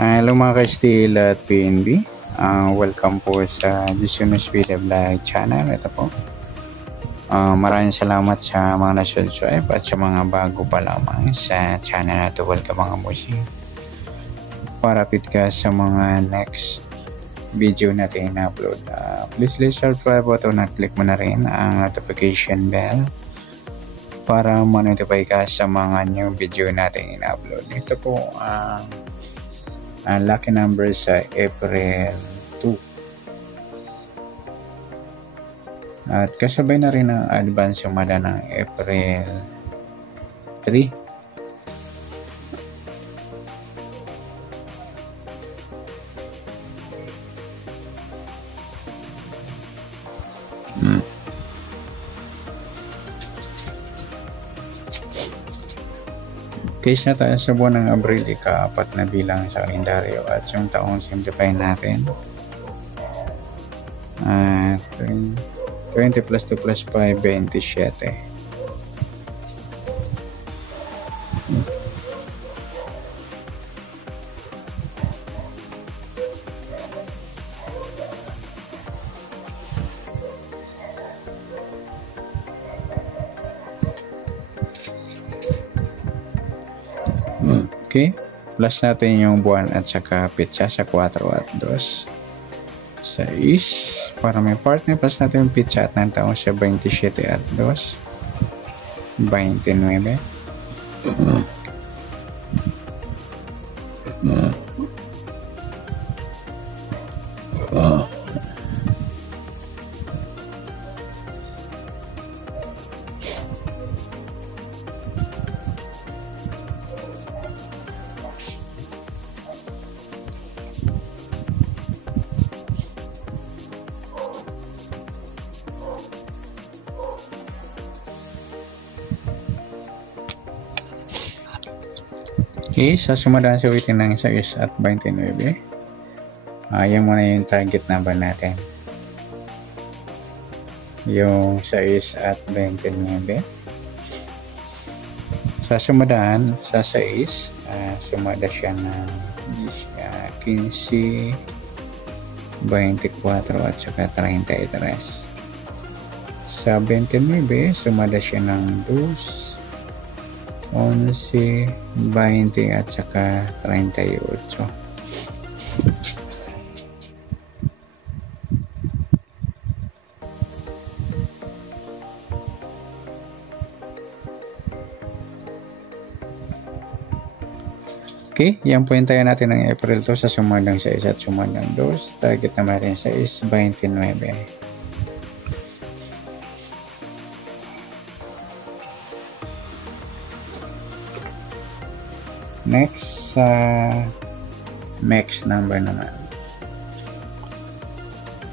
Hello mga ka-Steel at PNB. Welcome po sa Disunus Video Vlog channel. Ito po. Maraming salamat sa mga na-subscribe at sa mga bago pa lamang sa channel na ito. Welcome mga musi. Para update ka sa mga next video natin na-upload. Please subscribe button at click mo na rin ang notification bell para ma-notify ka sa mga new video natin in-upload. Ito po ang lucky number sa April 2 at kasabay na rin ang advance sumada ng April 3. Case na tayo sa buwan ng Abril, ika-4 na bilang sa kalendaryo at yung taong simplify natin 20 plus 2 plus 5, 27. Okay, plus natin yung buwan at saka pitsa sa 4 at 2 sa para may partner. Plus natin yung pitsa at ng taong sa 27 at 2 29. Okay, sa sumadaan sa waiting ng 6 at 29. Yan muna yung target number natin. Yung 6 at 29. Sa sumadaan sa 6, sumada siya ng 15, 24 at saka 33. Sa 29, sumada siya ng 2, 11, 20 at saka 38. Okay, yan po yung tayo natin ng April 2 sa sumadang 6 at sumadang 2. Target naman natin sa 29. Next, next number naman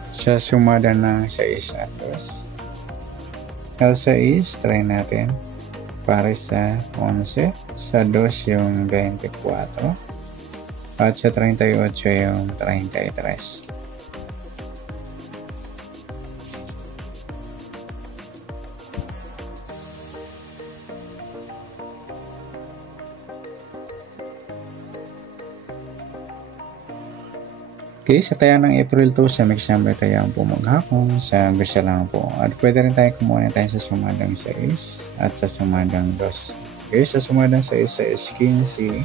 sa sumada ng 6 at 2. L6, try natin para sa 11, sa 2 yung 24 at sa 38 yung 33. Okay, sa tayo ng April 2 sa mix number tayo ang pumaghakong sa gusto lang po. At pwede rin tayo kumuha tayo sa sumadang 6 at sa sumadang 2. Okay, sa sumadang 6 sa 15,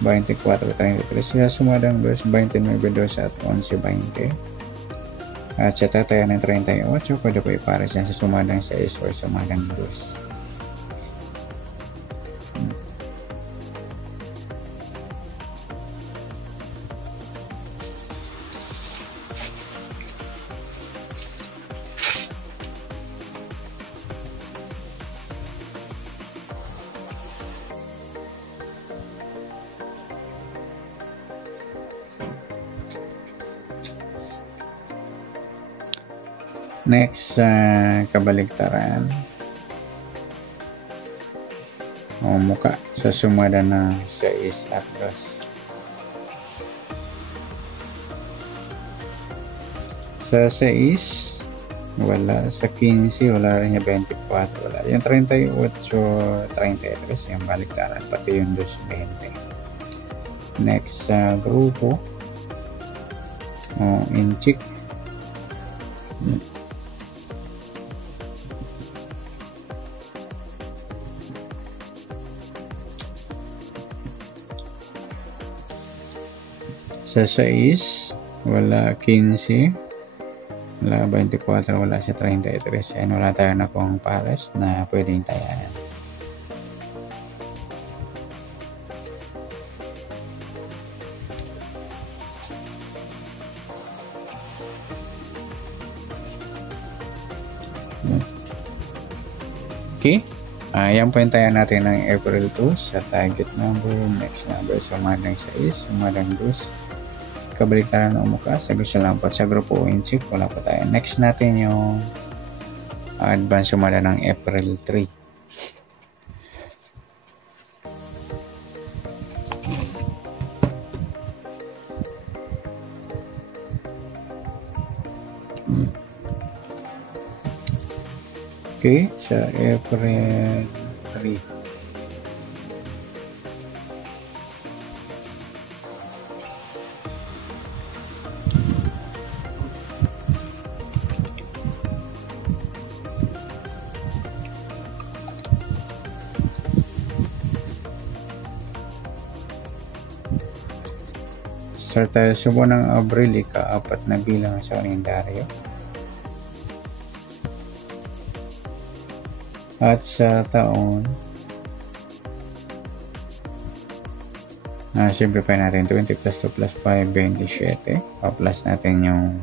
24, 33. Sa sumadang 2, 29, 2 at 11, 20. At sa tayo ng 38, pwede po ipares yan sa sumadang 6 o sumadang 2. Next, kabaligtaran o muka sa sumada ng 6 at 2. Sa 6 wala, sa 15 wala rin, yung 24 wala, yung 38, 33 yung baligtaran, pati yung 2, 20. Next sa grupo o inchik. Sa 6 wala 15, wala 24, wala sa 33. Ayan, wala tayo na pong pares na pwedeng tayanan. Okay, yan po yung tayo natin ng April 2 sa target number. Next number, sumadang 6, sumadang 2. Kabaliktaran ng umuka, sabi sa lampat sa grupo inchik, wala pa tayo. Next natin yung advance sumada ng April 3. Okay, sa April 3. Start tayo sa buwan ng Abril, ika-4 na bilang sa kalendaryo. At sa taon, simplify natin 20 plus 2 plus 5, 27. Pa-plus natin yung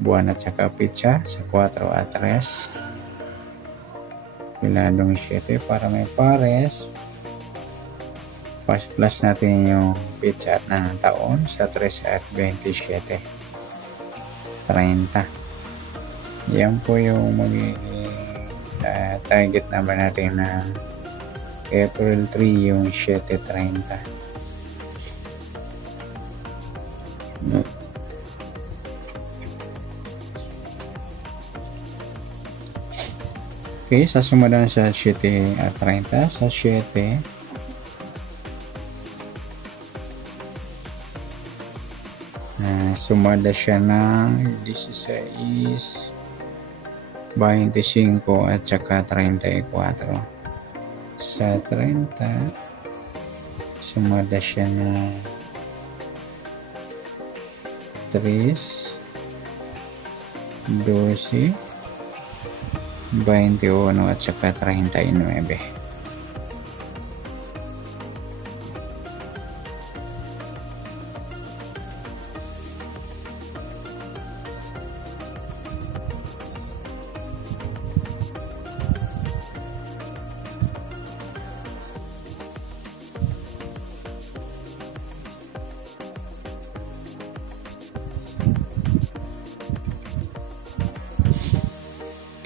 buwan at saka pitsa sa 4 at 3. Piladong 7 para may pares. Plus natin yung pitsa at ng taon sa 3 at 27. 30. Yan po yung magiging target number natin na April 3, yung 7:30. Okay, sa sumadan sa 7 at 30, sa 7 sumada siya ng 16, 25 at saka 34. Sa 30 sumada siya ng 3, 12, 21 at saka 39.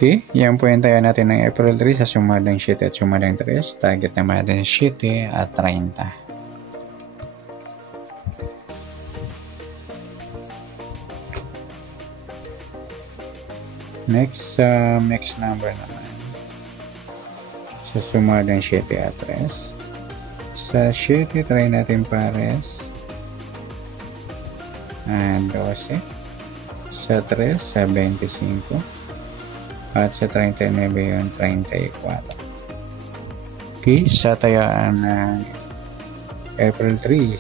Okay, yan po yung tayo natin ng April 3 sa sumadang 7 at sumadang 3. Target naman natin 7 at 30. Next, next number naman. Sa sumadang 7 at 3. Sa 7, try natin pares. 12. Sa 3, sa 25. At sa 39 yung 34. Okay, sa tayaan ng April 3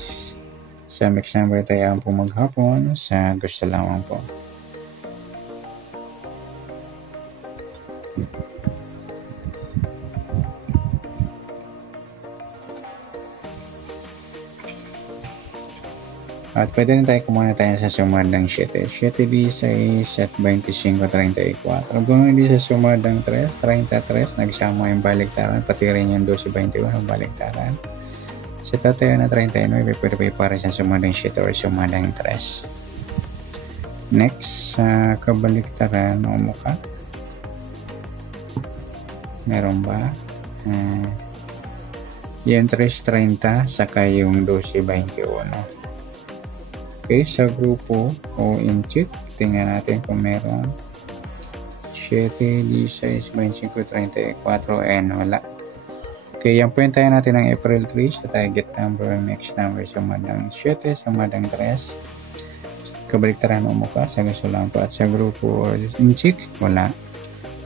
sa mix number tayaan po maghapon sa gusto lamang po. At pwede na tayo kumuna tayo sa sumadang 7. 7D6 at 25-34. Kung hindi sa sumadang 3, 33, nagsama yung baliktaran, pati rin yung 12-21 ang baliktaran. Sa tatayo na 39, pwede pa para sa sumadang 7 or sumadang 3. Next, sa kabaliktaran o mukha. Meron ba? Yung 3.30 saka yung 12.21. Okay, sa grupo o inchik, tingnan natin kung meron 7, 16, 25, 34, and wala. Okay, yan po yung tayo natin ng April 3 sa target number, next number sa madang 7, sa madang 3. Kabaliktaran mo ka, sa gusto lang po. At sa grupo inchik, wala.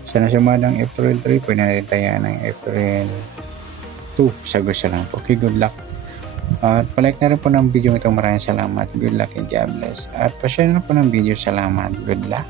Sa nasumadang April 3, pwede natin tayo ng April 2, sa gusto lang po. Okay, good luck. At palike na rin po ng video ito. Maraming salamat. Good luck and God bless. At pa-share na po ng video. Salamat. Good luck.